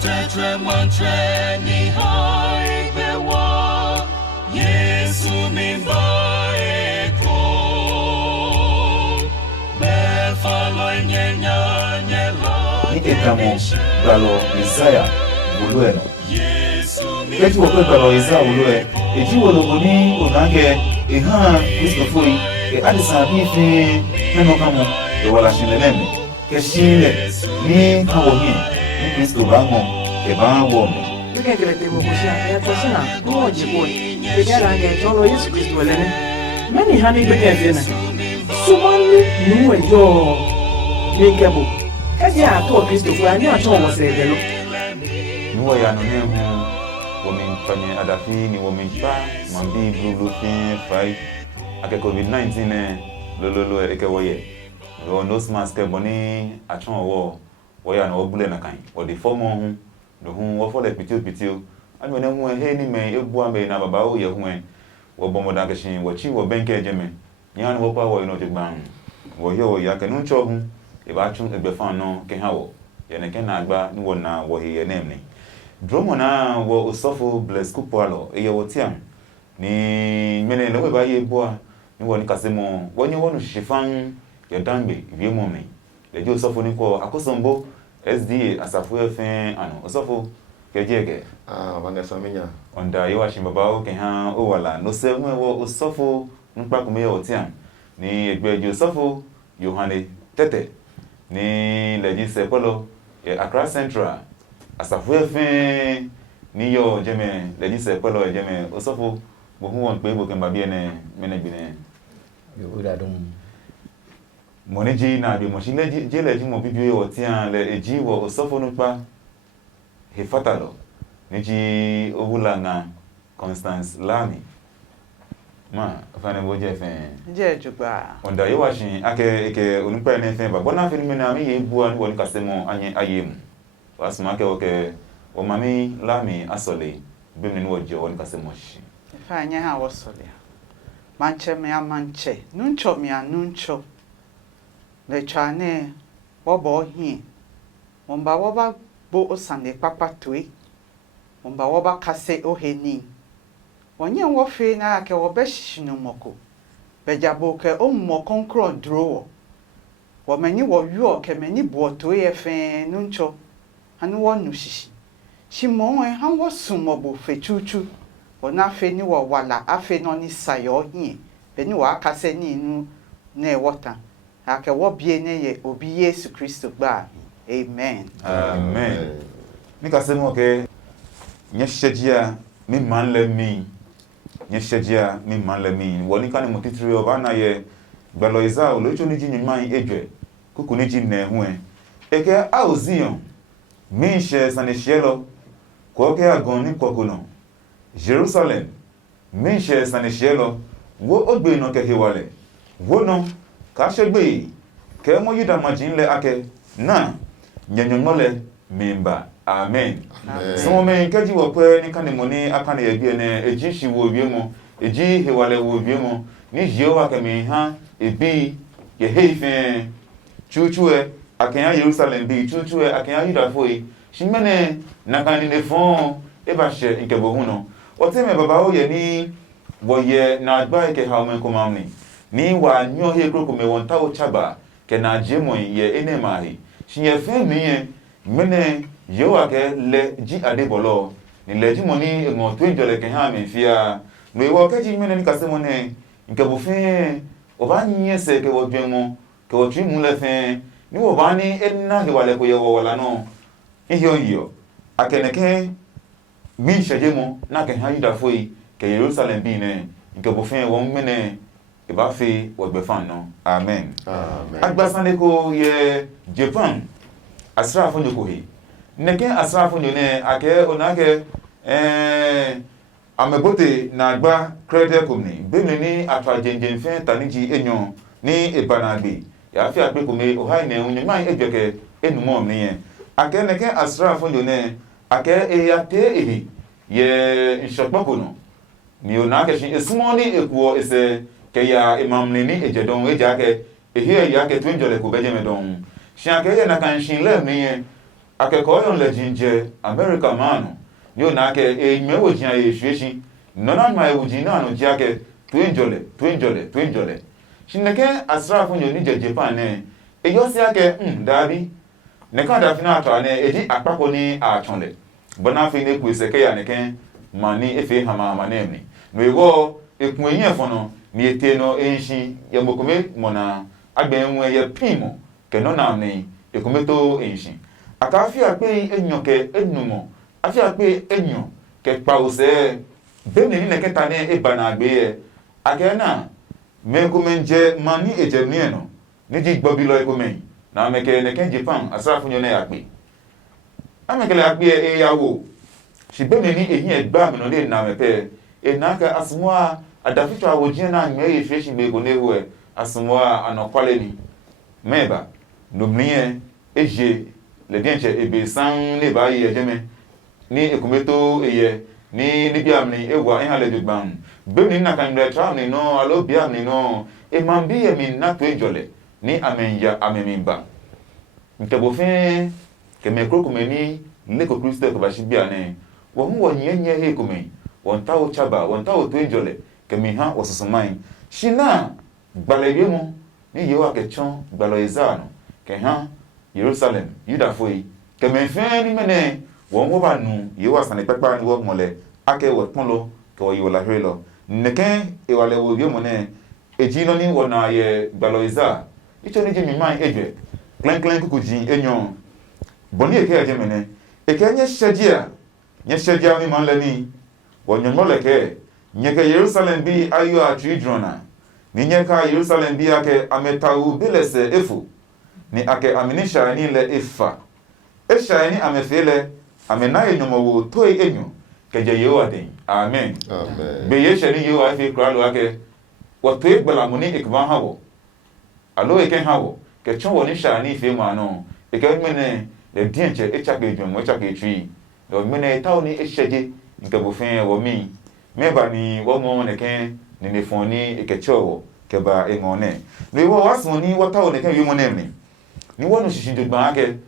tetre mantre ni hai bewa Yesu mimbae ko be falo nyenya nyela ni etamo balo Isaiah bulueno Yesu okwe balo Isaiah bulue eji wologoni onange eha Christopher e adisa bife neno kamo e wala shineleme ke shile ni kawohie ni Kristo bango ke bango Porque acreditemos que a persona como de boa, pegar a gente no Yesu Kristo lene. Many honey beke vena. Sumani nu ejo mikebo. Kaje ato Kristo kwa ni ato wo se delo. Nuwa ya no ne hu wo min fanye adafi ni wo min pa mambi blue fin fight ake COVID-19 ne lololo eke woye. Wo nose mask ke boni atron wo ya no bule na kan. Wo de formo hu no hu wo fo le pitio ani me hu he ni me ebu ame na baba wo ye hu wo bomo da keshin wo chi wo benke jeme nyan wo pa wo no jigban wo yo ya ke nu cho hu e ba chun e be fan no ke ha wo ye ne ke na agba ni wo na wo he ye nem ni dromo na wo osofo bless kupalo e ye wo tiam ni mene no we ba ye bua ni wo ni kasemo wo ni wo no shifan ye dambe wie mo me le jo osofo ni ko akosombo SDA asafu efen ano osofo kejege wanga saminya onda yewa shimbabao ke ha o wala no se mu wo osofo npa kume yo tian ni egbeji osofo Yohane Tete ni leji se polo Accra Central asafu efen ni yo jeme leji se polo jeme osofo bo hu won pe bo kan ba bi ene menebine yo ura dum moneji na bi mo shi leji mo bibi yo tian le eji wo osofo npa he fatalo niji Owulanga Constance Lami ma fane boje fen Je jugba. onda yewa shin ake onpa ne fen ba bona fen me na mi ye bua ni won kasemo anye ayem wasma ke oke o mami Lami asole bi me ni woje won kasemo shi Fa anya ha wosole. Manche me amanche. Nuncho me anuncho. Le chane wobo hi. Womba woba bo osande papa tui. Womba woba kase oheni. Wonye wo fe na ke wo be shishinu moko. Bejabo ke o moko nkro dro. Wo mani wo yo ke mani bo to ye fe nuncho. Anu wo nu shishi. Shimo en han wo sumobo fe chuchu. Ona fe ni wo wala afe no ni sayo hi. Be ni wa kase ni nu na wota. Ake wo bie ne ye obi Yesu Kristo gba. Amen. Amen. Mi kasemo ke nyeshejia mi manle mi nyeshejia mi manle mi woni kan mo titiri oba na ye gbelo Isaiah olojo ni ji nyiman ejwe kuku ni ji na hu eke auzion mi she saneshelo ko ke agon ni kokono Jerusalem mi she saneshelo wo ogbe no ke hewale wo no ka segbe ke mo yuda majinle ake na nyanyomole mimba amen so me kaji wo pe ni kan mo ni akane ye bi ene eji shi wo wie mo eji hewale wo wie mo ni Jehova ke mi ha ebi ye heifen chuchue akenya Jerusalem bi chuchue akenya yuda foi shimene nakani ne fon e ba she nke bo hu no o te me baba o ye ni wo ye na agba ke ha men ko mamni ni wa nyo he kroko me won tawo chaba ke na jemo ye ene mahi shiye fe mi ye mene Yewa ke le ji adebolo ni le ji mo ni mo to njole ke ha me fia no iwo ke ji mene ni kasemo ne nke bo fe o ba nyi se ke wo dwemo ke wo twi mu le fe ni wo ba ni enna he wale ko ye wo wala no iyo akeneke mi shejemo na ke ha yuda foi ke Jerusalem bi ne nke bo fe wo mene e ba fe wo gbe fan no amen agbasane ko ye Japan asra fo ko he neke asrafo nyone ake onake amebote na agba credit company bemle ni atwa jenjen fe taniji enyo ni ebanagbe ya fi agbe kome ohai ne unye mai ejeke enumom ni yen ake neke asrafo nyone ake eyate ye nshokpoko no ni onake shin esmoni ekuo ese ke ya imamni ni ejedon ejake ehie ya ke twinjole ko bejeme don shin ake ye na kan shin le ni yen akeko yon le jinje America manu yo na ke e mewo jina ye hweshi nona ma e wujina no jiake twinjole shineke asrafo nyoni je Japan ne e yo se ake dabi ne ka da fina atwa ne eji apako ni achonle bona fi ne kwese ke ya ne ken mani efe hama nemni no ego ekun yin fono ni ete no enshi ye mokome mona agbenwe ye pimo ke no na ni ekometo enshi akafi ape enyo ke enumo afi ape enyo ke pause beni ni ne keta ne ebana agbe agena me kumenje mani ejemni no ni ji gbobilo ekomen na meke ne ken Japan asrafu nyo ne agbe amekele agbe yawo shibemi ni eyin egba mi no le na mepe enaka asmoa adafitwa wojie na nwe ye fresh be ko newo asmoa anokwale ni meba nomnie eje le dienche ebe san ne ba ye jeme ni ekometo eye ni biamni ewa en hale dugban bemi na kan le tra ni no alo biamni no e mambi ye mi na to ejole ni amenya amemimba nkebo fe ke me krokumeni le ko Kristo ko ba shibia ne wo hu wo nyenye he kumeni won tawo chaba won tawo to ejole ke mi ha ososomai shina gbalebe mu ni yewa ke chon gbalo izano ke ha Jerusalem yuda foi ke me fe ni mene won wo ba nu yewa sane pepa ni wo mole ake wo ponlo ke wo yola helo neken e wale wo bi mo ne ejino ni wona ye gbalo iza icho ni jimi mai eje klen kukuji enyo boni eke eje mene eke nye shedia mi man leni wonyomoleke nyeke Jerusalem bi ayu atridrona ni nyeka Jerusalem bi ake ametawu bilese efu ni ake aminisha ni le efa esha ni amefele amenaye nyomowo toy enyo keje yewa den amen be yesha ni yewa fi kralo ake wotoy gbalamuni ikban hawo alo eken hawo ke chonwo ni sha ni fe ma no eke mene le dienche echake dwemo echake tri do mene tawo ni esheje nkebo fen wo mi meba ni wo mo ne ken ni ne fon ni ekecho ke ba engone no wo wasun ni wo tawo ne ken wi mo ne mi ni wo no shishin dogban ake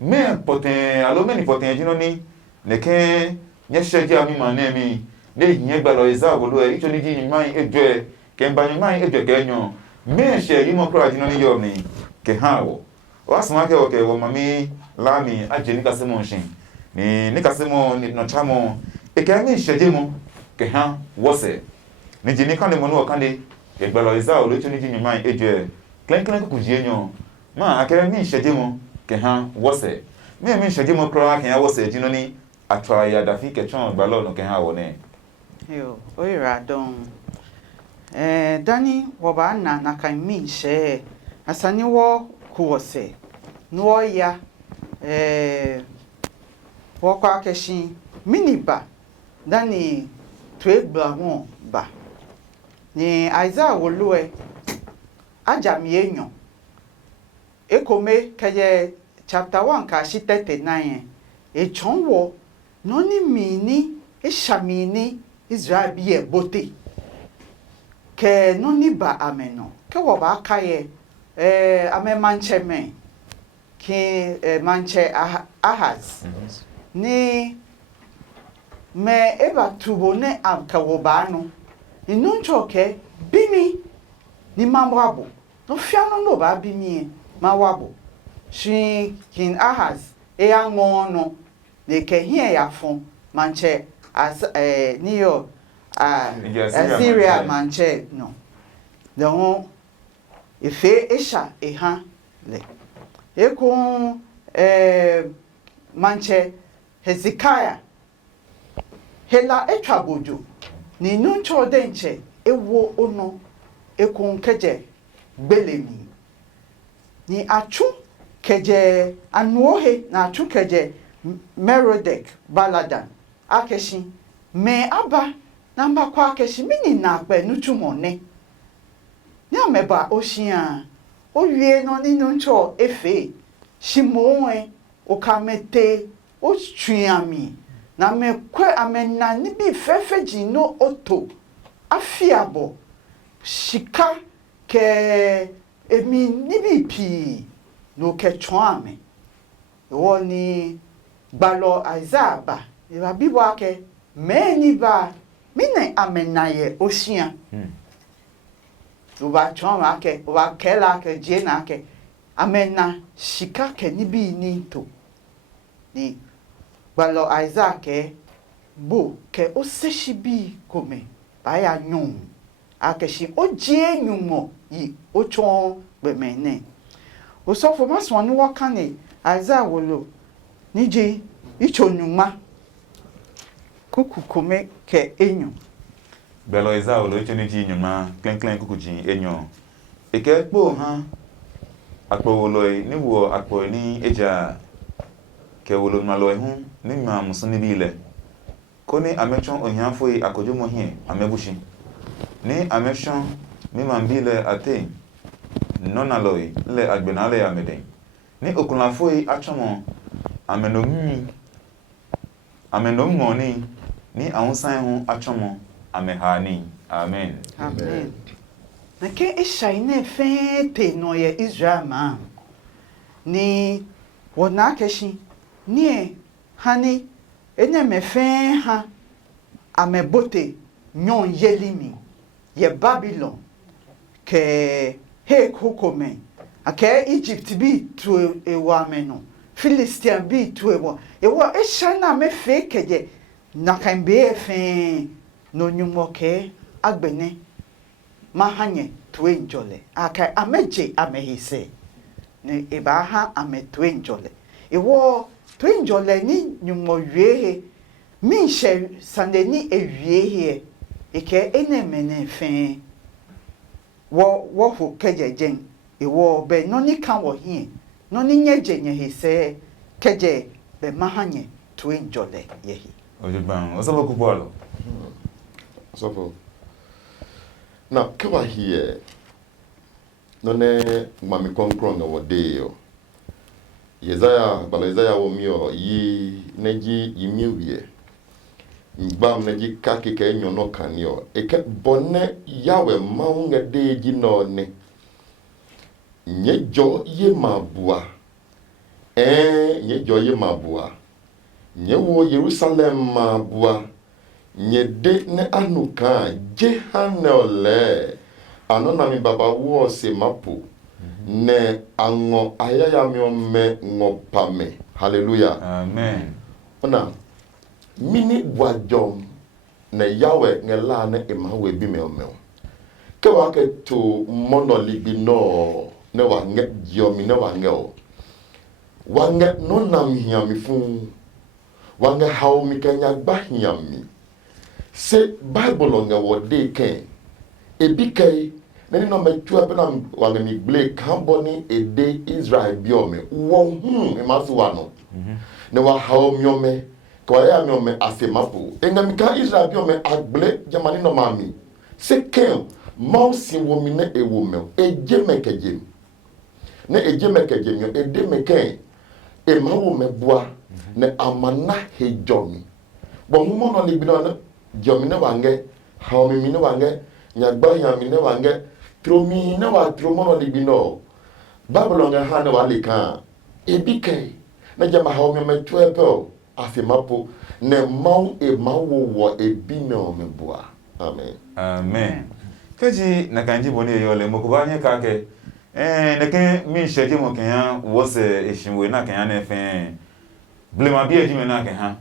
me poten alo me ni poten jino ni ne ken nye sheje ami ma ne mi le yin gba lo iza wo lo e icho ni ji mai ejo ke ba ni mai ejo ke nyon me she yi mo kra jino ni yo ni ke hawo wasun ake o ke wo mami lami aje ni kasemo shin ni kasemo ni no chamo ekemi shejemo ke ha wose ni jini kan le mo no kan de egbalo iza o lo tun ni jini mai eje klen ku jienyo ma akemi shejemo ke ha wose mi shejemo kro ke ha wose jino ni atwa ya dafi ke chon gbalo no ke ha wo ne yo oira don dani wo ba na kan mi she asani wo ku wose no ya wo kwa keshin miniba dani twegba won ba ni Isaiah wolue ajami enyo ekome keye chapter 1 ka shi 39 e chonwo no ni mini e shamini Israel bi e bote ke no ni ba ameno ke wo ba kaye ame mancheme ki manche Ahaz ni me eba tubo ne amkawobano inuncho ke bimi ni mamwabo no fiano no ba bimi mawabo shi kin Ahaz e angono de ke hie ya fon manche as niyo Assyria manche no don efe esha eha le ekun manche Hezekiah hela etwabojo ni nuncho denche ewo ono ekun keje gbelemi ni achu keje anuohe na achu keje Merodek Baladan akeshi me aba na mba kwa akeshi mini na pe nutumone ni ameba oshia owie no ni nuncho efe shimoe okamete otwiami na mekwe amena ni bi fefe jino oto afiabo shika ke emi ni bi pi no ke chwame wo ni gbalo Isaiah ba eba bibo ake meni ba mine amenaye osia uba choma ake uba kela ake jena ake amena shika ke ni bi ni to ni gbalo Isaiah ke bo ke o seshi bi kome ba ya nyum ake shi o je nyumo yi o chon be mene o so fo maso ni wakane Isaiah wolo nije ichonyuma kuku kome ke enyo belo Isaiah wolo ichoni ji nyuma klen kuku ji enyo ike po ha akpo wolo ni wo akpo ni eja ke wolo malo hu ni ma musuni bile koni amechon onyanfo yi akojomo hie amebushi ni amechon mi mambile ate nonaloi le agbenale ameden ni okunlafo yi achomo amenomoni ni ahunsan hu achomo amehani amen amen na ke ishaine fete no ye Israel ma ni wona keshi ni hani ene mefe ha amebote nyon yelimi ye Babylon ke he kokome ake Egypt bi tu ewa meno Philistine bi tu ewa eshana me fake je na kan be fe no nyumo ke agbene mahanye tu enjole aka ameje amehise ne eba ha ametu enjole ewo tu enjole ni nyumo wie mi she sande ni ewie he eke enemene fe wo ho kejejen ewo be no ni kan wo hie no ni nyeje nye hise keje be mahanye tu enjole yehi ojuban osabo kupolo so now kewa here no ne mami konkro nga wodeyo Isaiah wo mio yi neji yimiwie mbam neji kakike nyono kanio eke bonne yawe maunga deji no ne nyejo ye mabua nyejo ye mabua nyewo Jerusalem mabua nyede ne anuka jehanole anona mi baba wo se mapu ne ango ayaya mi ome ngopame hallelujah amen ona mini bwadom na yawe ngela ne emawe bi me ke wa ke to monolibi no ne wa nge jomi ne wa nge o wa nge no nam hiami fu wa nge hawo mi kanya gba hiami se bible nge wo de ken ebi kai nani no metu abena wa nge mi ble kamboni ede Israel biome wo e masu wa no ne wa hawo mi ome kwa ya mi ome asemapo enga mi ka Israel biome agble jamani no mami se ken mausi wo mi ne ewo me ejemekejem ne ejemekejem yo edemeken e mawo me boa ne amana hejomi bo mo no libino na jomi ne wange haomi mi ne wange nyagba ya mi ne wange tromi ne wa tromo no libino babylon ga ha ne wale kan ebike na jama haomi me tuepe asemapo ne mau e mawo wo ebi me o me boa amen amen keji na kanji boni yole mokubanye kake neke mi sheje mo kan wose eshinwe na kan na fe blema bi eji me na kan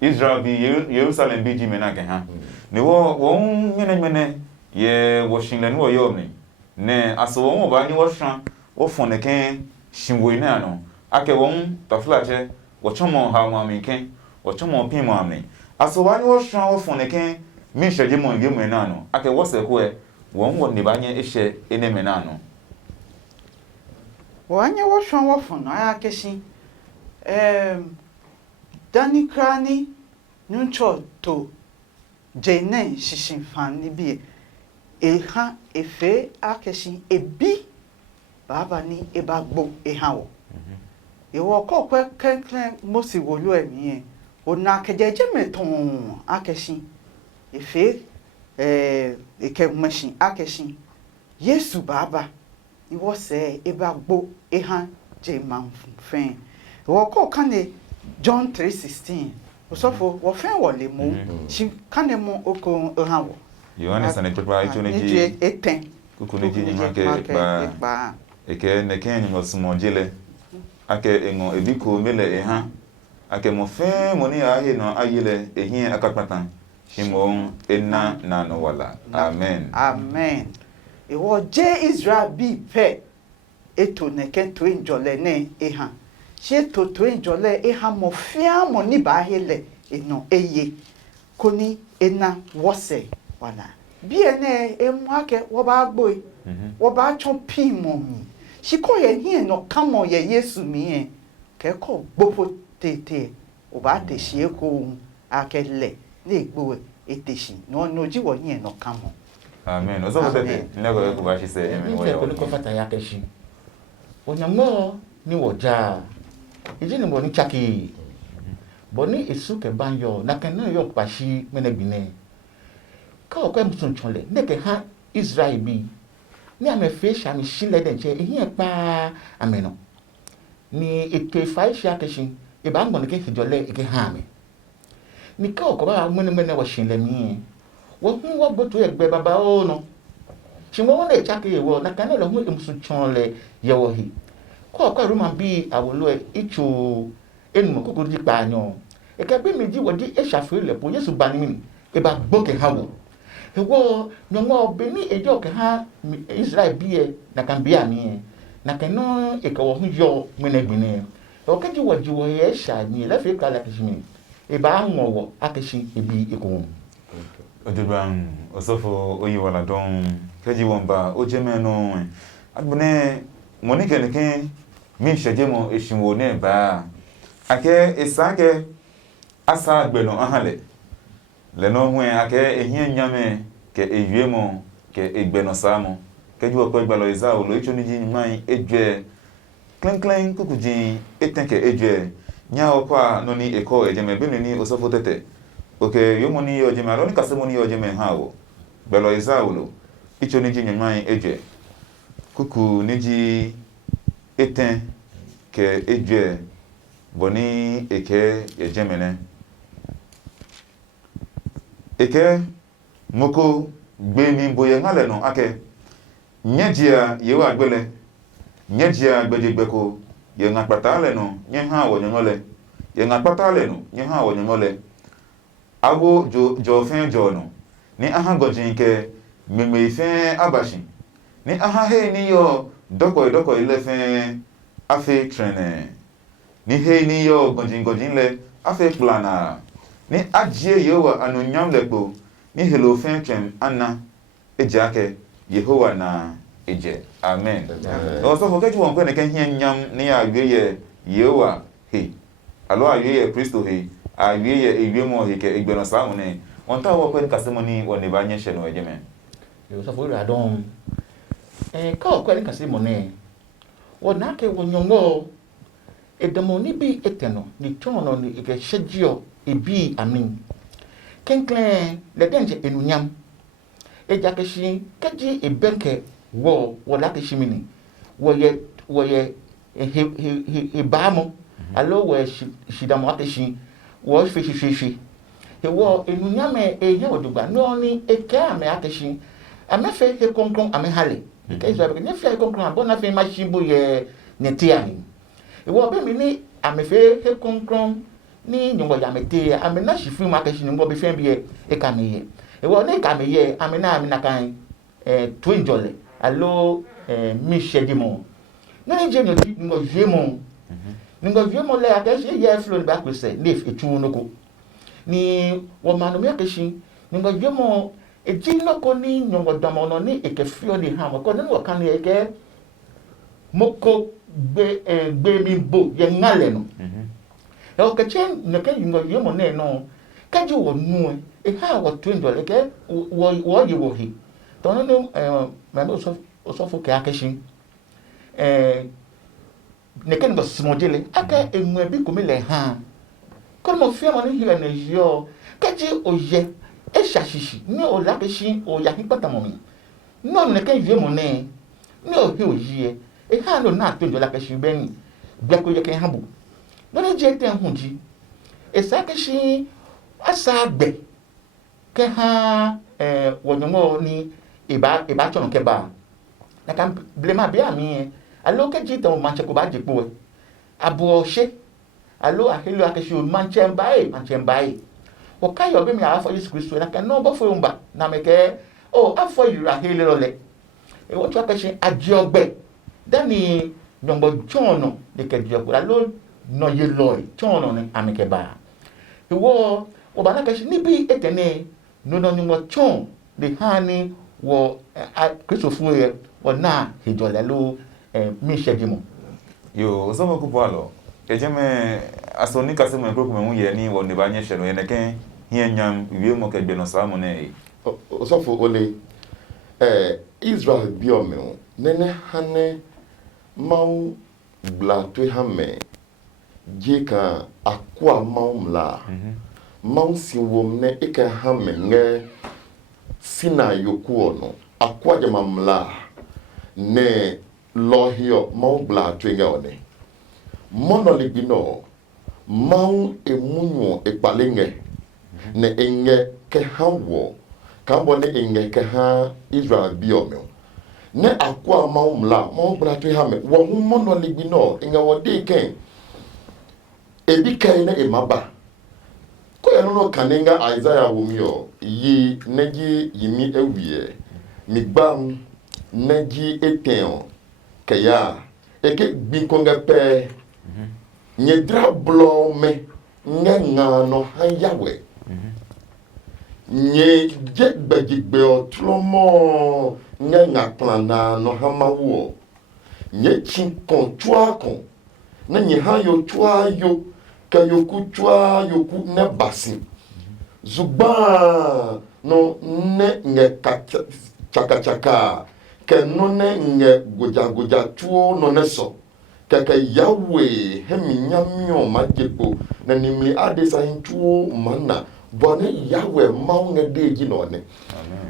Israel bi Jerusalem bi ji me na kan ne wo mene ye wo shinle no yo me ne aso wo ba ni wo shan wo fon ne kan shinwe na no ake wo taflache wo chomo ha wa mi kan wo chomo pin mo amne aso wa ni wo shan wo fon ne kan mi sheje mo nge mo na no ake wo se ko e wo ne ba nye ehye eneme na no wanya wo hwan wo fon aya keshi dani krani nuncho to jenen shishin fan ni bi eha efe akeshi ebi baba ni ebagbo eha wo ewo kokwe kenklen mosi wolu emi ona kejeje meton akeshi efe eke machine akeshi Yesu baba iwo se ebagbo eha je manfen wo ko kane John 3:16 osofo wo fen wo le mu shi kane mu oko hawo Yohane sane pepa ichoneji eten kukuneji nyake ba eke neken ngo smojele ake engo ebiko mele eha ake mo fe mo ni ahe no ayele ehin akapatan shimon enna na no wala amen amen wo je Israel bi pe eto neken to enjole ne eha she to enjole eha mo fia mo ni ba hele eno eye koni enna wose wala bi ene emu ake wo ba gbo wo ba chon pin mo mi shiko ye hie no kamo ye Yesu mi e ke ko gbopo tete o ba te shi ko akele le gbo eteshi no ji wo hie no kamo amen ozo tete nego ko ba shi se Ni te ko ko fata ya keshi. Onyamo ni woja. Iji ni boni chaki. Boni esu ke banyo na kan na yo pashi menebine. Ka o kwa mutun chole ne ke ha Israel bi. Ni ame fe sha mi shile den che ehin pa ameno. Ni eke fa sha keshi e ba ngbon ke hijole eke ha me. Ni ka o ko ba mene wa shin le mi. Wo hu wo botu egbe baba o no. Chimo wona echake yewo na kan le hu emsu chonle yewo hi. Ko ruma bi awolo ichu enu kokoro di pa anyo. E ka bi meji wodi e shafe le po Yesu bani mi e ba gboke hawo. E wo nyomo be ni ejo ke ha Israel bi na kan bi ami na kan no e ka wo hu yo menegbine. O ka ji wodi wo ye sha ni le fe ka la kishimi. E ba nwowo akeshi ebi ekon. Oduban osofo oyiwala don keji womba ojemeno agbone monike neken mi shejemo eshinwo ne ba ake esake asa gbeno ahale leno hwe ake ehien nyame ke ewiemo ke egbeno samo keji wo ko gbalo iza olo ichoniji mai eje klenklen kukuji etenke eje nya okwa noni eko ejeme binu ni osofo tete oke yomoni ojeme aloni kasemoni ojeme hawo gbalo iza olo ichoniji nyamai eje kuku niji eten ke eje boni eke ejemene eke moko gbemi boye ngale no ake nyejia yewa agbele nyejia agbedegbeko ye ngapata le no nye ha wo nyole ye ngapata le no nye ha wo nyole ago jo fen jo no ni aha gojin ke meme ife abashi ni aha he ni yo doko ile fe afe trene ni he ni yo gojin le afe plana ni ajie yo wa anunyam lepo ni hello fe twem ana ejake Yehowa na eje amen so for keju won ko ne kan hia nyam ni agweye Yehowa he alo agweye Kristo he agweye ewiemo he ke egbeno samu ne won ta wo ko kasemoni won ne ba nye hye no ejeme Yo so for adon ka ko ni kasi mone wona ke wonyongo edemoni bi eteno ni tono ni ke shejio ebi amin kenklen le denje enunyam ejakeshi keji ebenke wo la keshimini wo ye bamo alo wo shidamo akeshi wo fishi he wo enunyame ehe odugba no ni eke ame akeshi amefe he konkron ame hale ke zo be ne fe konkron abona fe machimbo ye netiani wo be mi ni amefe he konkron ni nyumbo ya mete ame na shifu makeshi nyumbo be fe bi e kameye e wo ne kameye ame na kan twinjole alo mi shedimo na nje ngo jemo le akeshi ye flow ba kwese nef etu noko ni wo manu me akeshi ngo jemo ejino ko ni nyongo damono ni ekefio ni ha ko ni wo kan eke moko gbe mi bo ye ngale no e o kechen ne ke ngo jemo ne no kaji wo nu e ha wo twinjole ke wo ye wo hi ton no me so fo ke akeshi ne ken go smodele aka enwe bi ko mi le ha ko mo fi mo ni hire ne yo kaji oye e shashishi ni o la keshi o ya ki patamo mi no ne ken je mo ne ni o hi oye e ha no na twinjole akeshi be ni gbe ko ye ken habu None je ten hunji. Esake shi asagbe ke ha wonyomo ni iba chono ke ba. Na kan blema bia mi alo ke ji ton manche ko ba jipo. Abo she alo ahelu akeshi manche mbae. Okayo be mi afọ Yesu Kristo na kan no bo fo mba na meke afọ yuru ahelu lole. E wo twa keshi ajiogbe. Dani nyombo chono de ke jiogbe alo no ye loy chono ni ameke ba. Wo bana keshi nibi etene no nyombo chon de hani wo Kristo fuye wo na hijole lo mi shedimo. Yo osomo kupalo ejeme asoni kasemo ekro kuma ye ni wo ne ba nye shelo ye neken hianyam wie mo ke gbe no sa mo ne osofo ole Israel biome nene hane mau blatwe hame jeka akwa mau mla mau siwom ne eke hame nge sina yoku ono akwa jama mla ne lohio mau blatwe nge one monolibino mau emunyo ekpalenge ne enge ke hawo kambo ne enge ke ha Israel biome ne akwa mau mla mau blatwe hame wo hu monolibino enge wode ken ebi kai na emaba ko no kanenga Isaiah wumio yi neji yimi ewie migbam neji eteo kaya eke binkonga pe nyedra blome ngenga no hayawe nye jegbe otlomo ngenga plana no hamawo nye chinkon chuakon na nye hayo chuayo kayoku chuayoku ne basi zuba no ne nge chaka ke no ne nge goja chuo no ne so kaka yawe hemi nyamio majepo na nimli adesa hinchuo mana bone yawe maunge deji no ne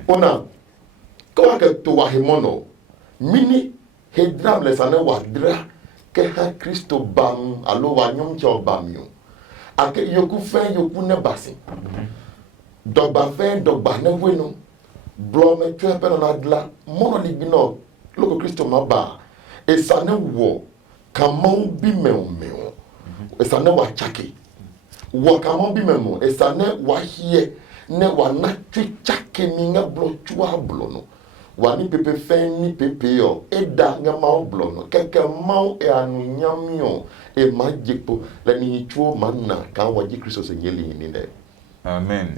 ona kwa ke to wahimono mini hedram le sana wadra ke ha Kristo bam alo wanyom cho bamio ake yoku fe yoku ne basi dogba ne wenu blome tue pe na adla mono libino loko Kristo maba esane wo kamau bi meo esane wa chake wo kamau bi memo esane wa hie ne wa na twi chake mi nga blo chua blo no wa ni pepe fe ni pepe yo eda nga mau blo no keke mau e anu nyamio e majipo la ni chuo manna ka wa ji Kristo se nyeli ni ne amen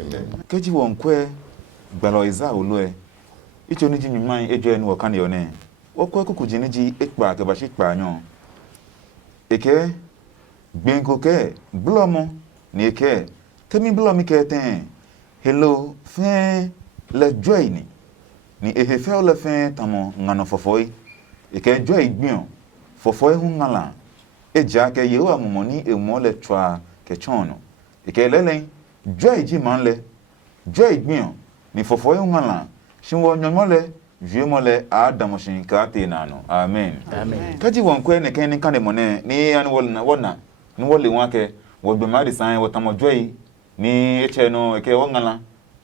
keji won kwe gbalo iza oloe icho ni ji mi man ejo enu o kan yo ne o kwe kuku ji ni ji ekpa ke ba shi pa yan eke gbenko ke blomo ni eke temi blomi ke ten hello fin le joy ni ehe fe o le fin tamo ngano fofoi eke joy gbion fofoi hu ngala eja ke ye wa momo ni emo le twa ke chono eke lelen joy ji man le joy gbion ni fofoi hu ngala shinwo nyomo le Viemo le Adam shin ka te nano amen kaji won kwe ne ken kan mo ne ni an wona ni wole wake wo be ma design wo tamo joy ni eche no ke wongala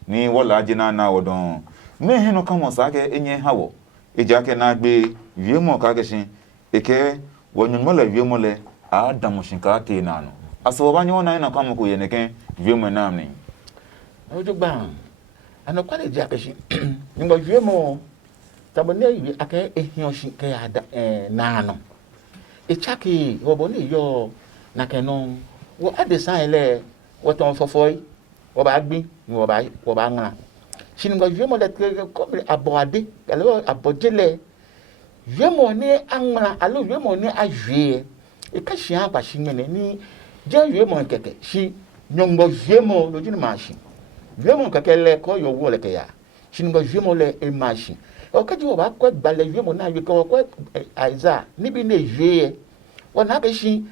ni wola ajina na wodon me he no kan sa ke enye hawo eja ke na gbe viemo ka ke shin eke wonyo le viemo le Adam shin ka te nano aso ba nyo na na kan ko ye ne ken viemo na amni ojo gba ana kwale ja ke shin ngba viemo tabone yi ake ehion shi ke ada nano echaki wo boni yo na kenon wo adesan ile wo ton fofoi wo ba gbin wo ba ngan shin ngo yemo le ko abode alo abojele yemo ni angan alo yemo ni ajue e ka shi apa shi ngene ni je yemo keke shi nyongo yemo loju ni machine yemo keke le ko yo wo le ke ya shin ngo yemo le e machine okaji wo ba kwa gbale yemo na wi ko kwa aiza nibi na ewie wo na ke shi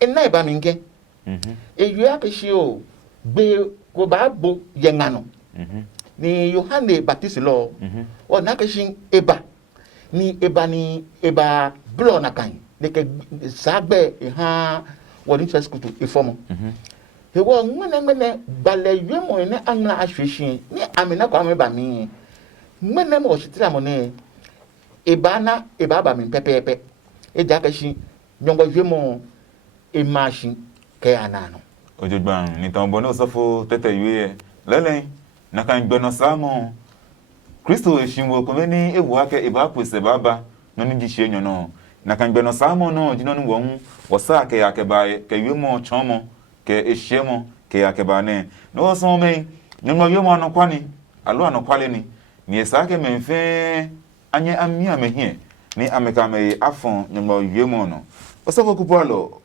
ena iba minge ewie ake shi o gbe ko ba bo ye ngano ni Yohane Baptist lo wo na ke shi eba ni eba blo na kan de ke sagbe ha woni church school ifomo he wo ngene bale yemo ne amna ahwehwe ni amena kwa me ba mi ngene mo chitira mo ne ibana ibaba mi pepepe eja kashi nyongo yemo imashi ke anano ojogban ni tan bono sofo tete yue lele na kan gbono samo Kristo eshinwo ko meni ewu ake iba pese baba no ni jise enyo no na kan gbono samo no jino nu won wosa ke akeba ke yemo chomo ke eshemo ke akeba ne no so me nyongo yemo no kwani alo ano kwale ni esa ke menfe anye ami amehie ni ameka me afon nyongo yemo no osofo kupalo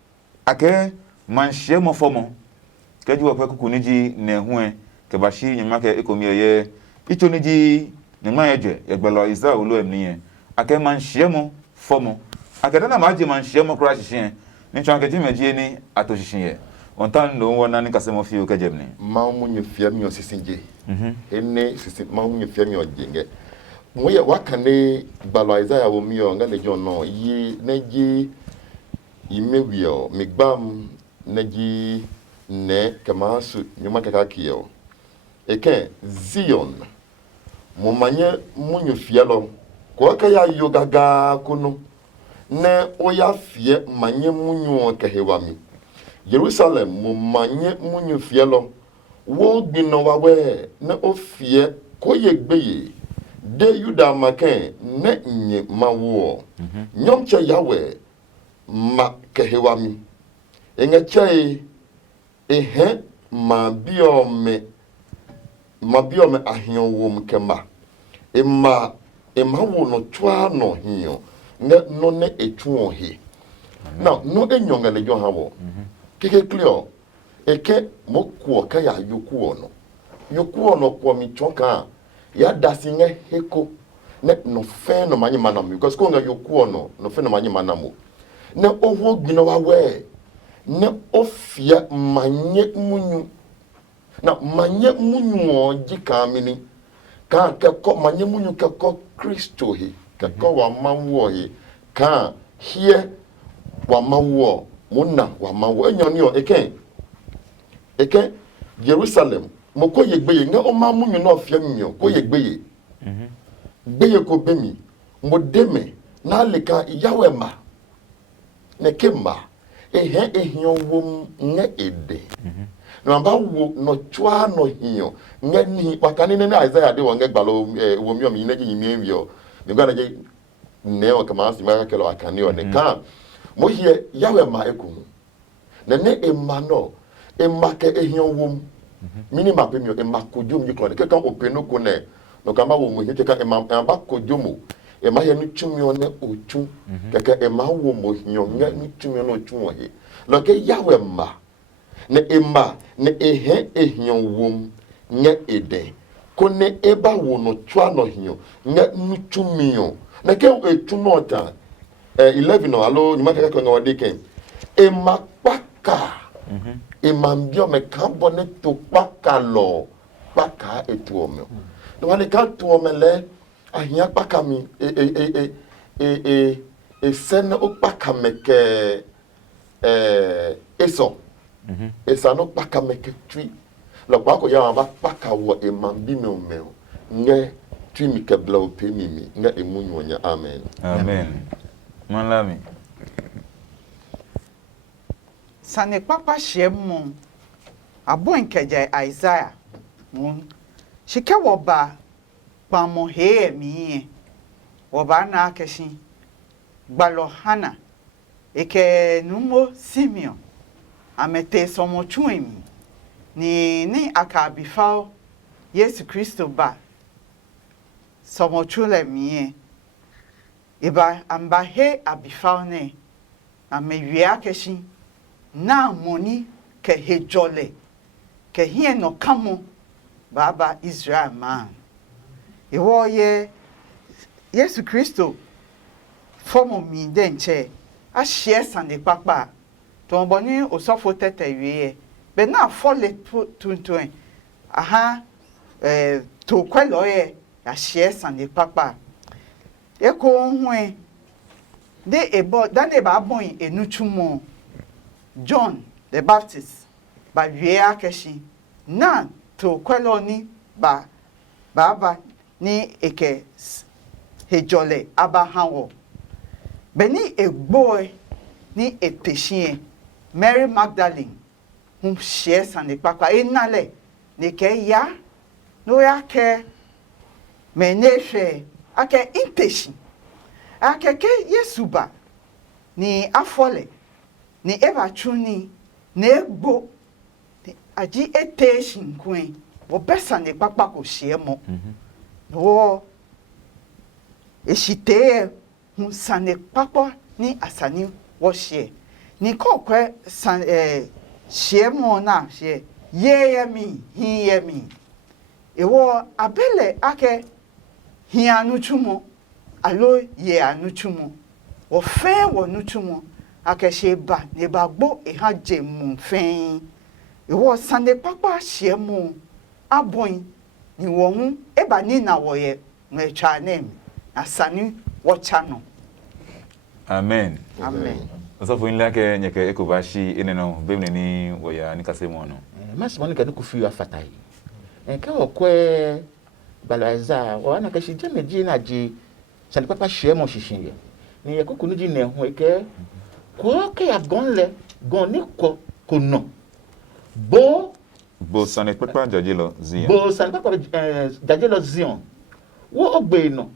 ake manshemo fomo keju wa kukuniji ne hue ke bashi nyama ke ekomiye ichoniji nyama yeje yegbelo isa olo emniye ake manshemo fomo ake dana maji manshemo kura shishin ni chanke ti meji ni atoshishin ye ontan no wona ni kasemo fi o kejemni ma mu nyefia mi osisinje ene sisi ma mu nyefia mi ojenge mo ye wakane gbalo Isaiah wo mi o ngale jo no yi neji imewio migbam neji ne kamasu nyuma kakakiyo eke Zion mumanye munyu fielo ko ka ya yogaga kuno ne oya fie manye munyu kehewami Jerusalem mumanye munyu fielo wo gbino wawe ne ofie ko yegbeye de Yuda maken ne nye mawo nyomche yawe ma kehewami engechai ehe ma biome ahion wom kema ema wo no twa no hion ne no ne etu he now no enyonga le jo hawo keke clear eke mokuo ka ya yokuo no kwa mi chonka ya dasinge heko ne no fe no manyi manam because ko nga yokuo no fe no manyi manamo ne owo gbino wawe ne ofia manye munyu na manye munyu oji kamini ka ko manye munyu ka ko Kristo he ka ko wa mawo he ka hie wa mawo muna wa mawo enyoni o eke Jerusalem moko yegbeye nga o ma munyu na ofia mio ko yegbeye gbeye ko bemi modeme na leka yawe ma ne kemba ehe ehion wom nge ede no amba wo no twa no hion nge ni wakane ne Isaiah de wonge gbalo wo mi o mi neji yimi enwio me gwa je ne o kama asi ma kelo akane o ne ka mo hie yawe ma eku ne emano emake ehion wom mini ma pe mi o emakojum yiko ne ke kan openu ko ne no kama wo mo hie ke kan amba kojomo ema ye ni tumi one otu keke ema wo mo nyonga ni tumi ono otu wo he lo ke yawe ma ne ema ne ehe ehion wom nye ede ko ne eba wo no twa no hion nye ni tumi o na ke etu no ta 11 no alo nyuma keke ko ngode ken ema paka ema mbio me kambo ne to paka lo paka etu o me no wale ka tu o mele ahia pakami sen opakameke eso esa no pakameke tui lo kwako ya ba pakawo emambi me nge tui mi kebla opemi nge emunyo nya amen manlami sane papa shemu abon keje Isaiah mun shike woba pamo he mi woba na akeshi gbalo hana eke numo Simeon amete somo chuemi ni akabifao Yesu Kristo ba somo chule mi iba amba he abifao ne amewi akeshi na moni ke hejole ke hie no kamo baba Israel man iwo ye Yesu Kristo fomo mi denche a share sande papa to boni osofo tete wiye be na fole tuntun aha to kwelo ye a share sande papa eko hwe de ebo dan de ba bon enuchumo John the Baptist ba wie akeshi na to kwelo ni baba ni eke hejole abahawo beni egboy ni eteshie Mary Magdalene share sande papa enale ne ke ya no ya ke menefe ake inteshi ake ke Yesuba ni afole ni eba chuni ne egbo aji eteshi nkwen wo besa ne papa ko share mo wo eshite hun sande papa ni asani wo share ni kokwe san share mo na share ye mi hi mi ewo abele ake hi anuchumo alo ye anuchumo wo fe wo nuchumo ake she ba ne ba gbo e ha je mu fen ewo sande papa share mo abon ni wo hu e ba ni na wo ye no twa nem asani wo cha no. Amen. Amen. Osofo nla ke nyeke ekobashi eneno bemne ni woya ni kasemo no. Mas monika no kufi afatai. Ka okwe balaiza wana ka shije meji na ji sali papa hye mo hihyin ye. Ni ye kokunu ji na ho eke ko ke ya gonle goni ko no. Bo sane papa jajelo zion. Bo sane papa jajelo zion. Wo ogbe no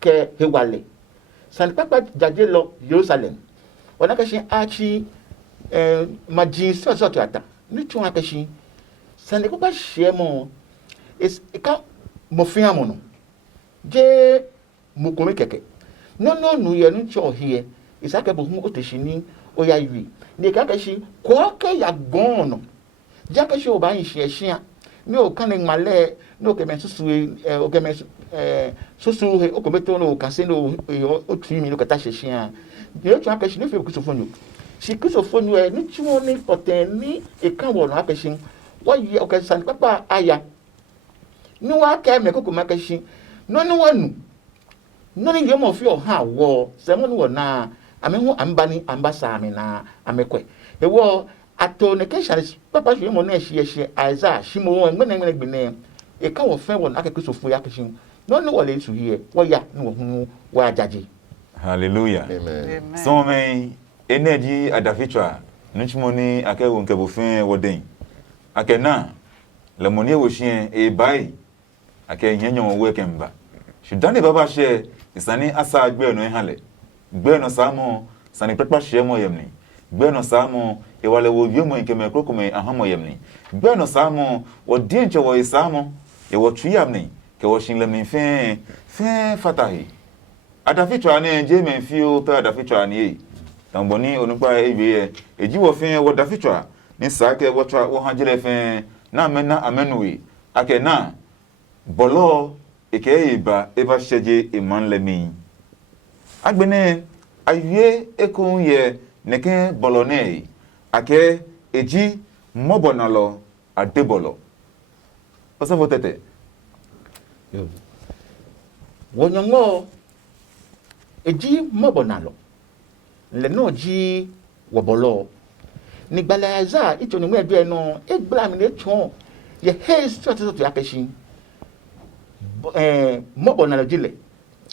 ke hewale. Sane papa jajelo Jerusalem. Wana ka shin achi majin so to ata. Ni tun aka shin sane papa hye mo is ka mo fian mo no. Je mo komi keke. No nu ye nu cho hie. Isaka bo hu oteshini oya wi. Ni ka shin ko ke ya gon no. Jaka shi oba yin hie ni o kan ngmale no ke men susu o ke men susu he o ko beto no kan se no o tui mi no ka ta hie. Ye tun aka shin ni fe kusofonyo. Si kusofonyo e ni tuo ni poten ni e kan wo no aka shin. Wa ye o ka san papa aya. Ni wa ka me kokoma ka shin. No ni wanu. No ni yemo fi o ha wo. Se mo ni wo na amehu ambani ambasa me na amekwe. E wo ato ne ke share papa hwe mo na hye aiza shimo wo ngbe gbene e ka wo fe won akekosofo ya keshin no no wole su hie wo ya no wo hu wo ajaji. Hallelujah. Amen. So me energy adafichwa nchimoni akewo nke bofin woden akena le moni wo hien e bai ake nyenyo wo kemba shudani baba she isani asa agbe no hale gbe no samo sani pepa hye mo yemni gbe no samo e wale wo wiemo nke me krokome ahamo yemni gbe no samo wo dienche wo isamo e wo tuyamni ke wo shin le min fe fatahi adafichwa ne je men fio pe adafichwa ni tamboni onugba ewe eji wo fe wo dafichwa ni sake wo twa wo hanjire fe na mena amenuwe ake na bolo eke eba sheje iman lemi agbene aye ekun ye neke bolone ake eji mobonalo adebolo osofo tete Wonyongo eji mobonalo le no ji wobolo ni gbalaza icho ni mu edu eno egbla mi ne chon ye he so ya keshin mobonalo jile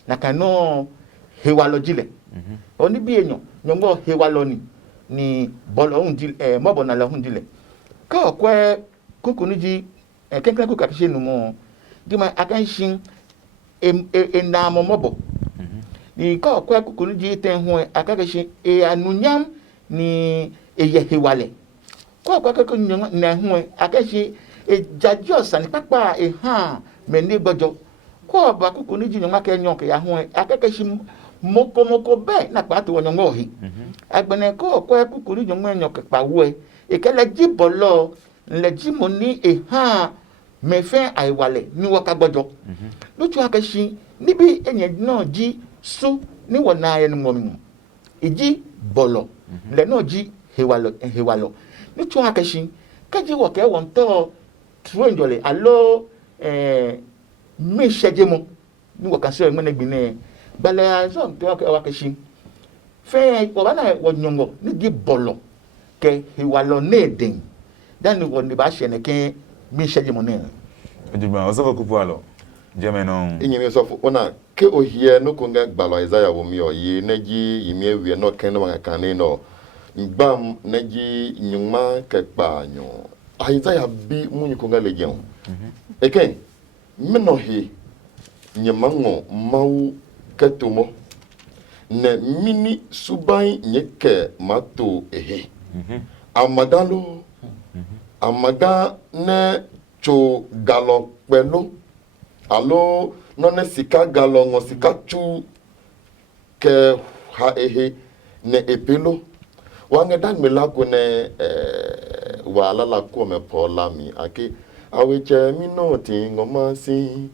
na kano hewalo jile oni bi enyo nyongo hewalo ni bolo hun jile mobonalo hun jile ka okwe kukunu ji kenkran kuka keshin nu mo di ma akanshin na mobo ni ka okwa kukunu ji ten ho akakeshi anunyam ni eyehewale kwa kukunu na ho akakeshi jajiosa ni papa ha meni gbojo kwa ba kukunu ji nyoma ke nyon ke ya ho akakeshi moko be na pa to wonyon ohi agbene ko okwa kukunu ji nyoma nyon ke pawe ekele ji bolo le ji moni ha mefe aiwale ni waka gbojo lutu akakeshi nibi enye no ji su ni wona ye no momu iji bolo le no ji hewalo ni tu akashi kaji wo ke won to truenjole allo mi shejemo ni wo kan se ngene gbine bale azo to akashi fe wo bana wo nyongo ni ji bolo ke hiwalo neden dan ni woni ba hye ne ke mi hye mo ne ejuma osofo kupu alo jemeno inyimi so ona ke ohie no ko nga gbalo Isaiah wo mi oyi naji yimi awie no kan no kan no gbam naji nyuma ke pa nyo Isaiah bi munyi ko nga legion eken meno hi nyemango mau ketomo na mini subai nyeke mato ehe amadalo amaga ne cho galo pelu alo no ne sika galo ngo sika chu ke ha ehe ne epelo wange dan melako ne wala la ko me pola mi ake aweche mi no ti ngoma si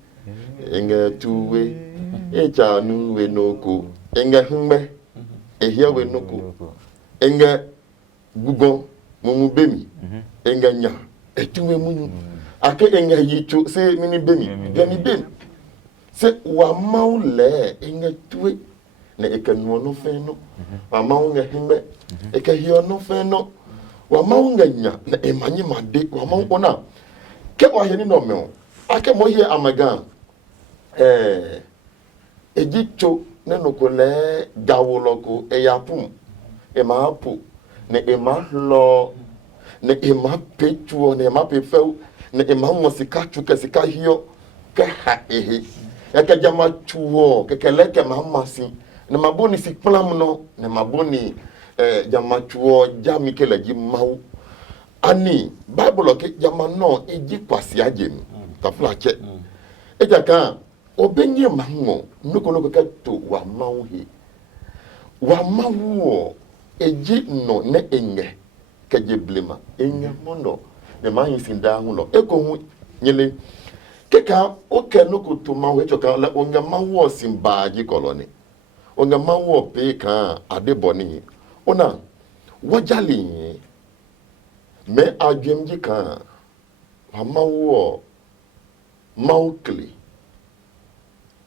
enge tuwe echa nu we noko enge hmbe ehia we noko enge gugon mumu bemi enge nya etuwe munu ake enge yichu se mini bemi bemi bemi se wa maule enge tuwe ne eke no feno wa maunge hmbe eke hio no feno wa maunge nya na emanyi made wa mauna ke wa heni no me ake mo hie amaga ejicho nenoko le gawoloko eyapum emapu ne emahlo ne emapechuo ne emapefeu ne emamosika chuka sika hio ke ha ehe eke jama chuo kekeleke mamasi ne maboni sikplam no ne maboni jama chuo jami kele jimau ani bible ke jama no eji kwasi ajem tafla che ejaka obenye mango nuko ka to wa mauhi wa mawo eji no ne enge keje blema enge mono ne mahi sinda hulo eko hu nyele keka oke nuko to mawo ejoka la onga mawo simbaji koloni onga mawo pe ka adeboni ona wajali me adwemji ka wa mawo maukli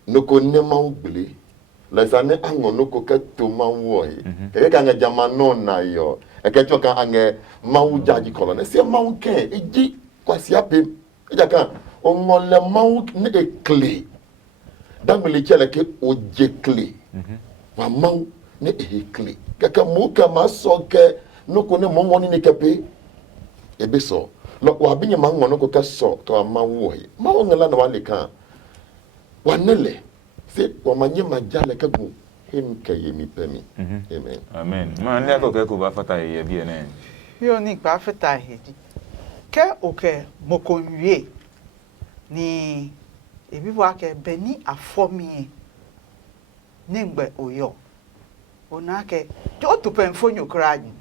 noko ne maugbele la sane ango noko ka to mawo e ka nga jamano na yo e ka choka ange mau jaji kolone se mau ke eji kwasi ape e jaka ongole mau ne ekle dangele chele ke ojekle wa mau ne ekle kaka muka masoke noko ne momoni ne kepe ebeso lo wa binye mango noko ka so to mawo e mawo ngala na wale ka wanele se wamanye majale kagu him kayemi pemi amen amen man le ko ke ko ba fata ye bi ene yo ni gba feta heji ke oke mokonwie ni ebi wa ke beni afomi ni ngbe oyo ona ke to to penfonyo kraji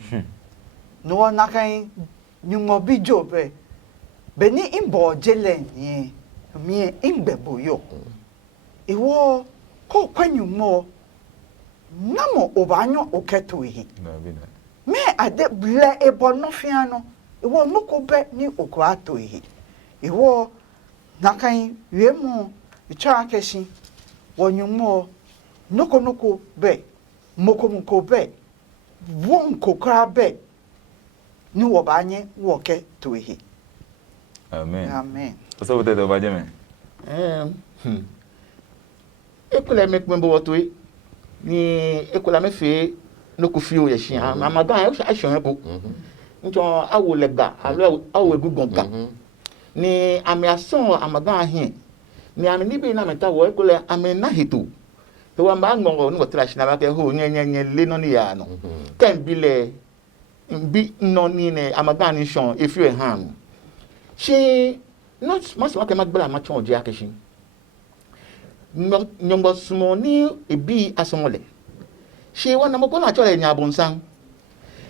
no na kan nyumo bi jobe beni imbo jelen ni mi ingbe boyo iwo ko kwanyumo namo obanyo oketohi me ade ble ebo no fiano iwo nuko be ni okwatohi iwo nakan wemu icha akeshi wonyumo nuko be moko be won kokra be ni wo banye wo ke tohi amen amen so wote do baje me ekula me kpembo wotoi ni ekula me fe no ku fi o ye hia amaga a hwe ko nto awo lega awo egugonga ni amiason amaga ahie ni ami ni bi na meta wo ekula ami na hitu to wa ma ngongo ni wotira hina ba ke ho nyenye le no ni ya no kan bi le bi no ni ne amaga ni shon efi e han she not mas wa ke magbala ma chon je akeshin nyongbo sumo ni ebi asomole she wana mo bona chole nya bonsan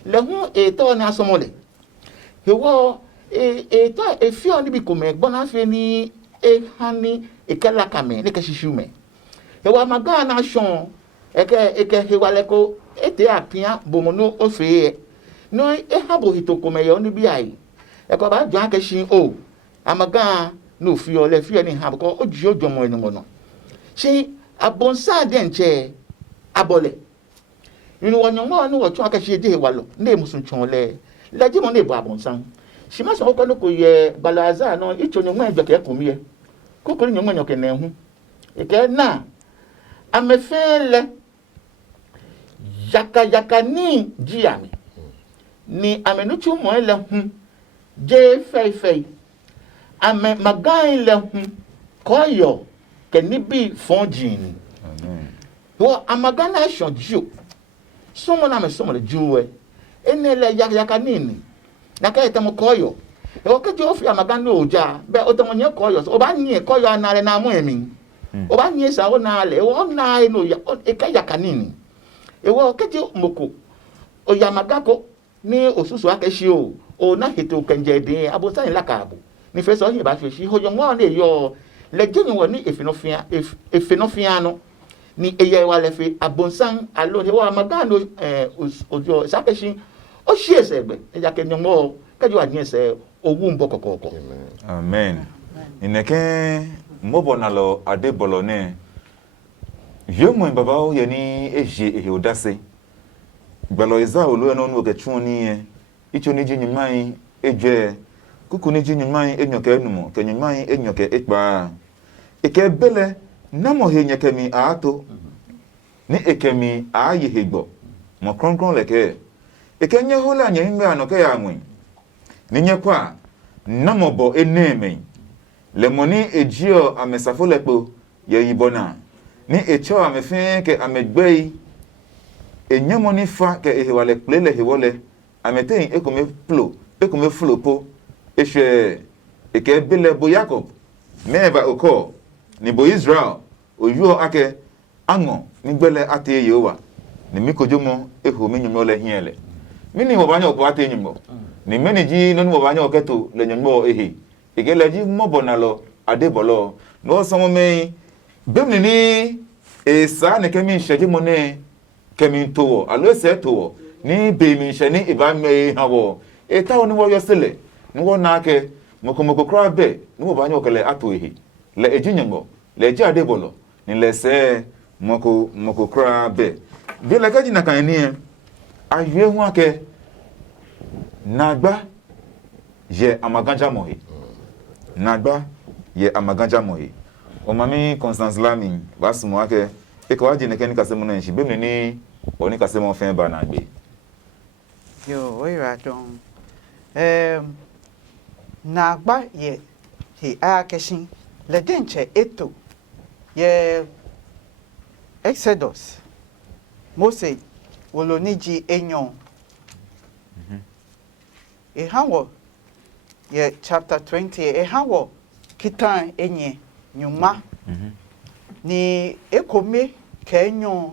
le hu eto na asomole hewo eto efio ni bi kome bona fe ni hani ekala kame ne kashishume hewa maga na shon eke hewa leko ete apia bomono ofe no habo hitokome yo ni bi ai eko ba jo akeshin o amaga no fio le fio ni habo ko oji ojomo eni mono she abonsa de nche abole inu wonyomo anu wo tun akashi de walo na emusun chon le la ji mo ne bo abonsan shima so ko no ko ye balaza no icho nyoma egbe ke kumie kokori nyoma nyoke na hu ike na amefele yaka ni jiami ni amenuchu mo ele hu je fei ame magan le hu koyo ke ni bi fonjin wo amagana shonju somo na me somo le juwe enele yaka nini na ka etamo koyo e o ke jo fi amagana oja be o tomo nye koyo o ba nye koyo anare na mu emi o ba nye sa o na le o na eno ya e ka yaka nini e wo ke jo moko o yamagako ni osusu akeshi o na heto kenje din abosan la kaabo ni fe so yin ba fi shi hoyo mo na yo le jenyu wo ni efenofia no ni eye wa le fi abonsan alo he wa magano ojo sakeshi o shi esegbe e ja ke nyomo kejo ani ese owu mbo kokoko amen ineke mobo na lo adebolo ne yomo baba o ye ni eje ehodase gbalo iza olu eno nu ke tun ni e icho ni jinyu mai eje kuku ni jinyu mai enyoke enumo ke jinyu mai enyoke epa eke bele namo he nyekemi ato ni ekemi aye hegbo mo kronkron leke eke nye hola nye himbe anoke ya nwi ni nyekwa namo bo eneme le moni ejio amesafo lepo ye yibona ni echo amefe ke amegbei enyemo ni fa ke ehewale plele hewole amete ekome flo po ehwe eke bele bo Jacob meba oko ni bo Israel oyo ake ango ni gbele ate Yehowa ni mikojomo eho menyumo le hiele mini wo banyo po ate nyumo ni meniji no wo banyo keto le nyumo ehe igele ji mobo na lo adebolo no somo me bemni ni esa ne kemi sheje mo ne kemi towo alo se towo ni be mi she ni iba me hawo eta oni wo yosele ni wo na ke mokomoko kra be ni wo banyo kele ato ehe le ejinyumo le ji adebolo ni le se moko kra be bi le gaji na kan ni aye hu ake nagba ye amaganja mohi nagba ye amaganja mohi o mami Constance Lami basumo ake e ko aji ne ken ka se mo na nshi be ni oni ka se mo fen ba na gbe yo we ra don nagba ye he akeshin le denche eto ye Exodus Mose woloniji enyon hawo ye chapter 20 hawo kitan enye nyuma ni ekome kenyon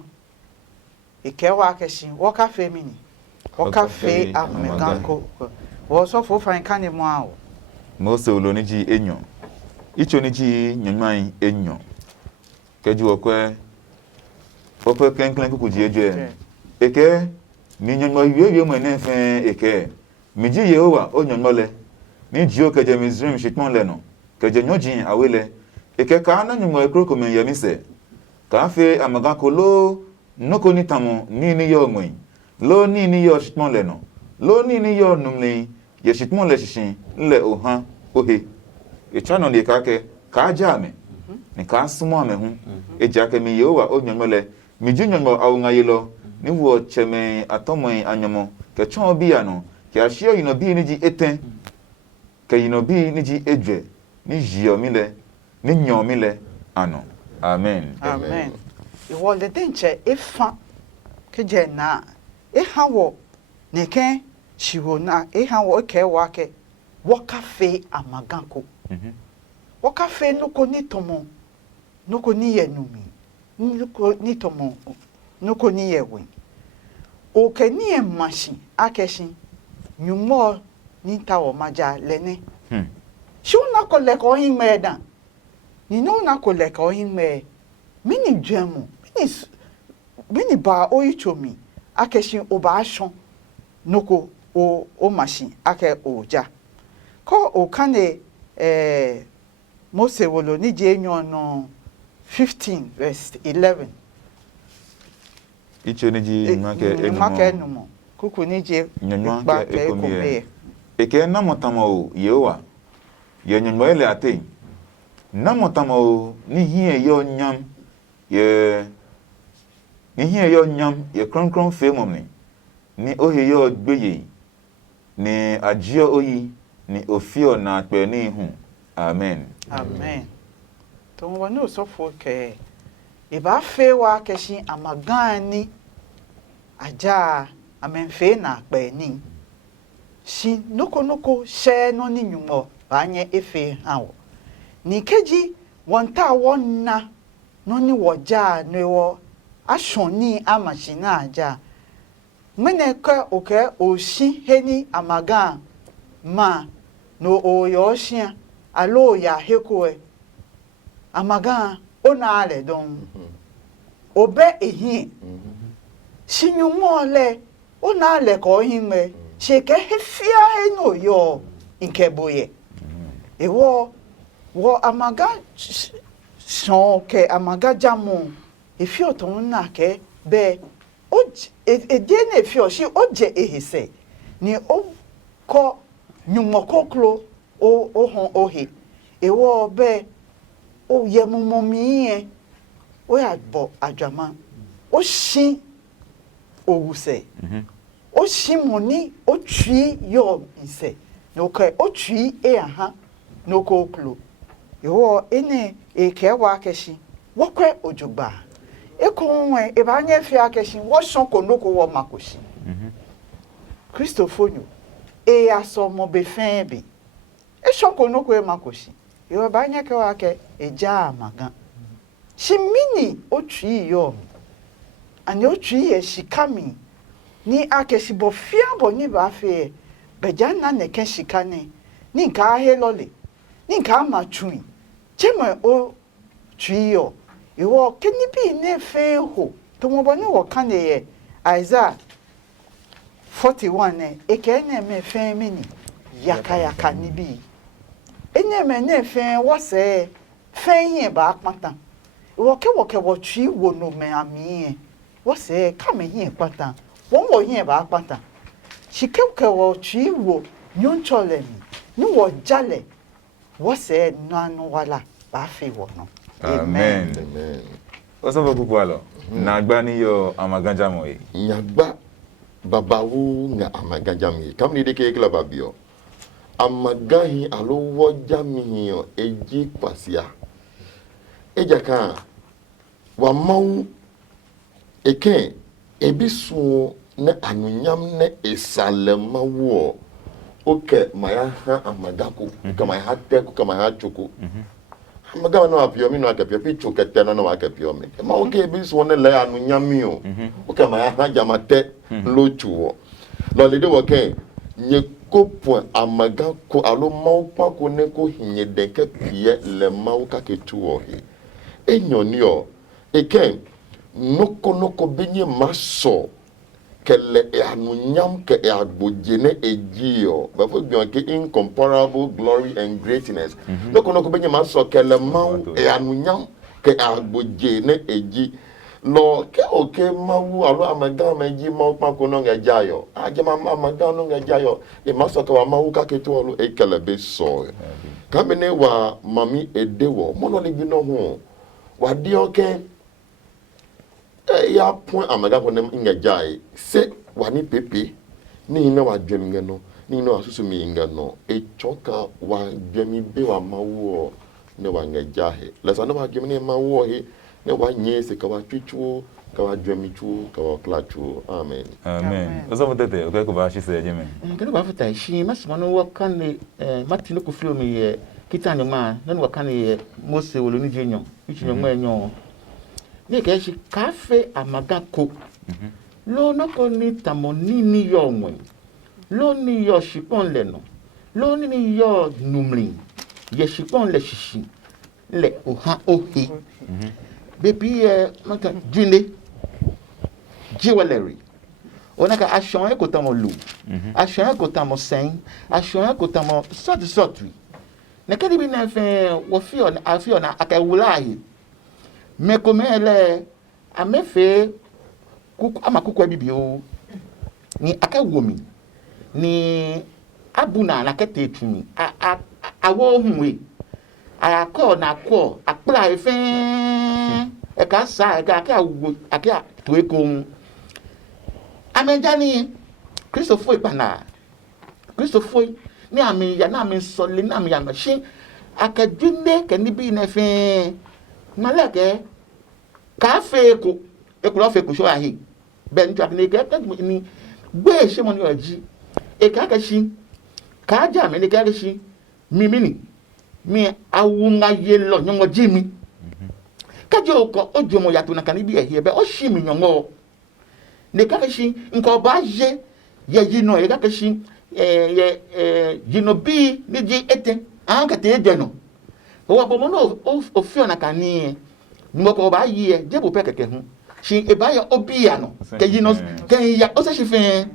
ikewa keshin woka femini woka fe ameganko wo so fo fan kan mo awo Mose woloniji enyon icho niji nyunwan enyon keju okwe klenklen kukuji eje eke ni nyonmo wiwe mo ne fen eke miji Yehowa o nyonmole ni jio keje Mizrim shitmon leno keje nyojin awele eke ka na nyonmo ekroko men yemise ka fe amagan ko lo noko ni tamo ni yo moyin lo ni yo shitmon leno lo ni yo numle ye shitmon le shishin le ohan ohe e chano ni ka jame ni ka sumo ame hu eja ke mi Yehowa o nyonmole miji nyonmo awunga yelo ni wo cheme atomoi anyomo ke chon bi ano ke ashio yino bi ni ji eten ke yino bi ni ji ejwe ni jio mile ni nyon mile ano amen amen iwo le denche efa ke je na hawo ne ken shiwo na hawo ke wake woka fe amaganko woka fe nuko ni tomo nuko ni yenumi nuko ni tomo nuko ni yewe o ke ni emashi akeshin nyumo ni tawo maja lene shuna ko le ko yin meda ni no na ko le ko yin me mini dwemu mini ba oichomi akeshin obashon nuko o machine ake oja ko o kane Mose wolo ni je enyon no 15 verse 11 icho niji make enumo kuku ni je Nyonyo ba ke ke ekomie. komie Eke na motama o yewa. Ye nyonyo ele ate. Na motama o ni hie yo nyam ye ni hie yo nyam ye kronkron fe momni. Ni ohe yo gbeye. Ni ajio oyi ni ofio na pe ni hu. Amen. amen to wa no so fo ke e ba fe wa ke shin amagan ni aja amenfe na pe ni shi noko she no ni nyumo ba nye efe hawo ni keji won ta won na no ni woja no wo ashon ni amashina aja mene ka oke oshi heni amagan ma no oyoshia alo ya hekoe amagan ona ale don obe ehin shinyumo le ona ale ko hinme sheke hefia eno yo inkeboye ewo wo amaga son ke amaga jamu efi oton na ke be o edie na efi o shi oje ehise ni o ko nyumokoklo o hon ohe ewo be o ye mumomi yen o ya bo adwama o shi owuse o shi moni o twi yo nse no ke o twi e aha no koklo ewo ene e ke wa keshi wo kwe ojugba e ko nwe e ba nye fi akeshi wo son ko no ko wo makoshi Christopher e aso mo be fen bi e son ko no ko e makoshi e ba nye ke wa ke e ja magan shi mini o twi yo ani o twi e shikami ni akeshi bo fia bo ni ba fe be jana ne ke shikane ni nka he lole ni nka ma twi chema o twi yo iwo keni bi ne fe ho to mo bo ni wo kan ye Isaiah 41 ne e ke ne me fe mi ni yaka ni bi ene me ne fe wo se fe yin ba patan iwo ke wo twi wo no me ami wo se ka me yin patan won wo yin ba patan shike wo twi wo nyonchole ni wo jale wo se nanu wala ba fe wo no Amen. Amen. Oso bo kuku alo. Na gba ni yo amaganja mo yi. Nyagba babawu nga amagajami kamni de ke kla babio amagahi alo wojami yo eji kwasia ejaka wa mau eke ebisu ne anunyam ne esalemawo oke maya ha amagako kama ha teku kama ha chuku amaga no apio mi no akapio pichu kete no akapio mi ma oke ebisu ne le anunyam yo oke maya ha jamate lochuo lo le de wo ke nye kopo amaga ko alo mau pa ko ne ko hinye de ke pie le mau ka ke tuo he enyoni o eke noko benye maso kele anunyam ke agbojene ejio ba fo gbion ke incomparable glory and greatness noko benye maso kele mau anunyam ke agbojene eji lo ke oke mawu alo amaga meji mau pa ko no ngajayo ajama amaga no ngajayo e maso ka wa mawu ka ke to olo e kele be so kamene wa mami edewo mono le bi no ho wa di oke ya point amaga ko nem ngajai se wani pepe ni na wa dwem ngeno ni na asusu mi ngeno e choka wa dwemi be wa mawo ne wa ngajahe la sana wa dwemi ne mawo he ne wa nyese ka wa twitwo ka wa dwemi two ka wa klacho amen Amen. Oso mo tete o ke ko ba shi se je me. Nkene ba fita shi masimono wakan ne matino ko filo mi ye kitani ma na wakan ye Mose wolo ni jenyo ichinyo ma enyo ni ke shi kafe amaga ko lo no ko ni tamoni ni yo nwe lo ni yo shipon le no lo ni yo numli ye shipon le shishi le oha ohi baby maka june jewelry onaka aṣọ ko tamo lu aṣọ ko tamo sen aṣọ ko tamo sort na kedi bi na fe wo fi on afi on akawulahi meko mele amefe kuku ama kuku bibi o ni akawomi ni abuna na ketetumi awo huwe akọ na akọ akpla efe eka sa eka tueko amejani Christopher ipana Christopher ni ami ya na mi sole na mi ya machine akadwinde kani bi na fe malake ka fe ko ekulo fe ko so ahi ben twa ni ga ni gbe se mo ni oji e ka shi ka ja me ni ka shi mimini mi awunga yelo nyongo jimi kajo ko ojomo yato na kani bi ehie be o shi mi nyongo ne ka shi nko ba je ye yino e ka shi yino bi ni ji eten an ka te je no o bo mo no o fi ona kani mo ko ba yi e je bo pe keke hu shi e ba ya obi ya no ke yino ke ya o se shi fe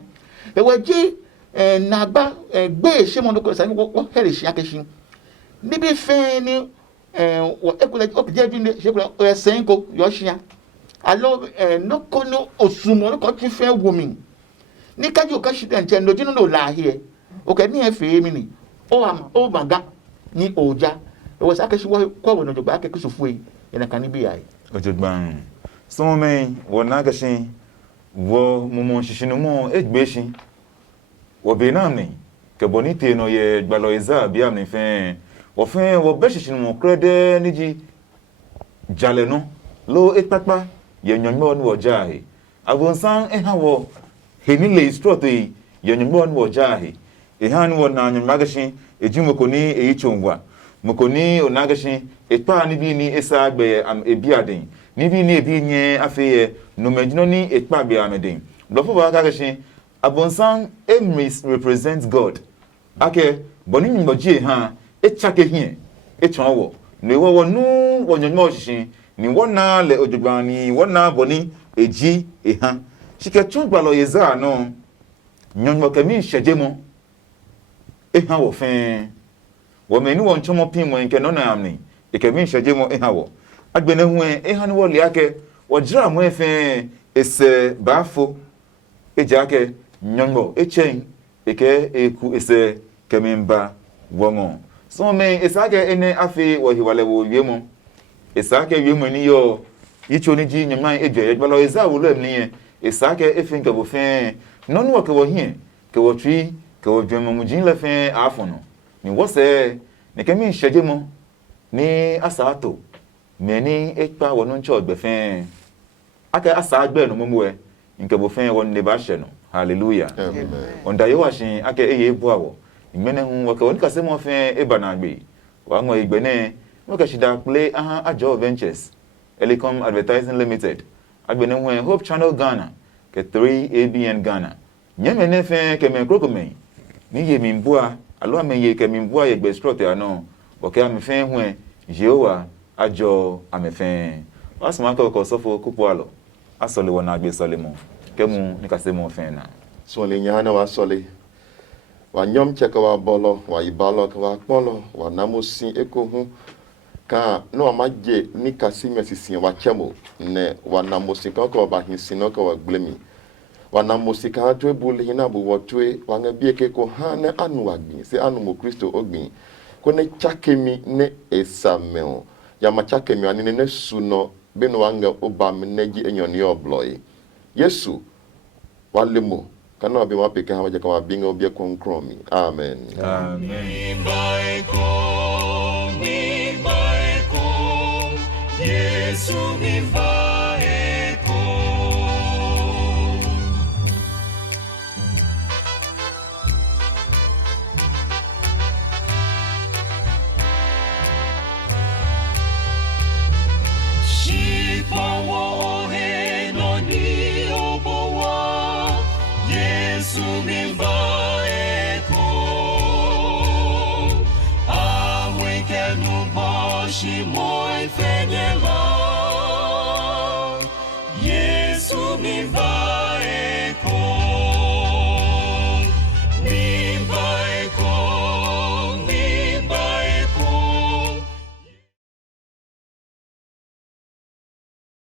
e wa ji na gba gbe se mo no ko sa ni wo here shi akeshi nibi fe ni wo ekule o je bi se ko senko yo shia alo no ko no osumo no ko ti fe wo mi ni kajo ka shi den no jinu no la here o ke ni e fe mi ni o maga ni oja e wo sa ke shi wo ko wo no jogba ke kusufu yi ena kan bi ai ojogban so me wo na ga shi wo mo shishinu mo egbe shi wo be na mi ke bonite no ye gbaloiza bi am ni fe òfin wo be shishinu mo krede niji jale no lo etpapa ye nyonmo ni wo jahi avonsan ha wo henile stroto yi ye nyonmo ni wo jahi han wo na nyomagashi ejimoko ni eyichongwa mokoni onagashi etpa ni bi ni esa agbe am ebiaden ni bi ni ebi nye afeye no medino ni etpa bi ameden blofo ba gagashi avonsan represents God ake boni nyimoji ha echake hie echonwo ni wo nu wonyonyo shishin ni wona le ojugbani wona boni eji eha shike tungbalo yeza no nyonyo kemi shejemo eha wo fen wo meni won chomo pimo nke no na amni ekemi shejemo eha wo agbene hu eha ni wo le ake wo jira mo efen ese bafo ejake nyonyo echen eke eku ese kemimba womo so me esake ene afi wo hiwale wo wiemo esake wiemo ni yo icho ni ji nyama eje egbalo eza wo lo emni esake efin ke bo fen nonu wo ke wo hie ke wo twi ke wo dwemo mujin le fen afono ni wo se ne kemi shejemo ni asato me ni ekpa wo no ncho gbe fen aka asa agbe no momuwe nke bo fen wo ne ba hye no hallelujah amen onda yo washin aka eye ebu awo imene hu waka woni kase mo fe eba na agbe wa ngo igbene mo ka shida play Ajo Ventures Elecom Advertising Limited agbene hu Hope Channel Ghana ke 3 ABN Ghana nyeme ne fe ke me krokome ni ye mimbua alo amenye ke mimbua ye gbe strote ano oke am fe hu Jehovah Ajo amefe asma ka ko sofo kupo alo asole wona agbe sole mo kemu ni kase mo fe na sole nyana wa sole wa nyom cheka wa bolo wa ibalo ka wa polo wa namusi ekohu ka no amaje ni kasimi asisi wa chemo ne wa namusi ka ko ba hinsi no ka wa glemi wa namusi ka to ebuli hina bu wotwe wa ngabie ke ko hane anu agbi se anu mo Kristo ogbi ko ne chakemi ne esameo ya ma chakemi ani ne suno beno wanga oba meneji enyoni obloy Yesu walemo kana obi wa peke hawaje kama binga obi konkromi amen amen Mimbaeko Yesu mimbaeko Shipawo he no ni obowa Yesu mimbaeko Awekenu moshi moi fenyela Yesu mimbaeko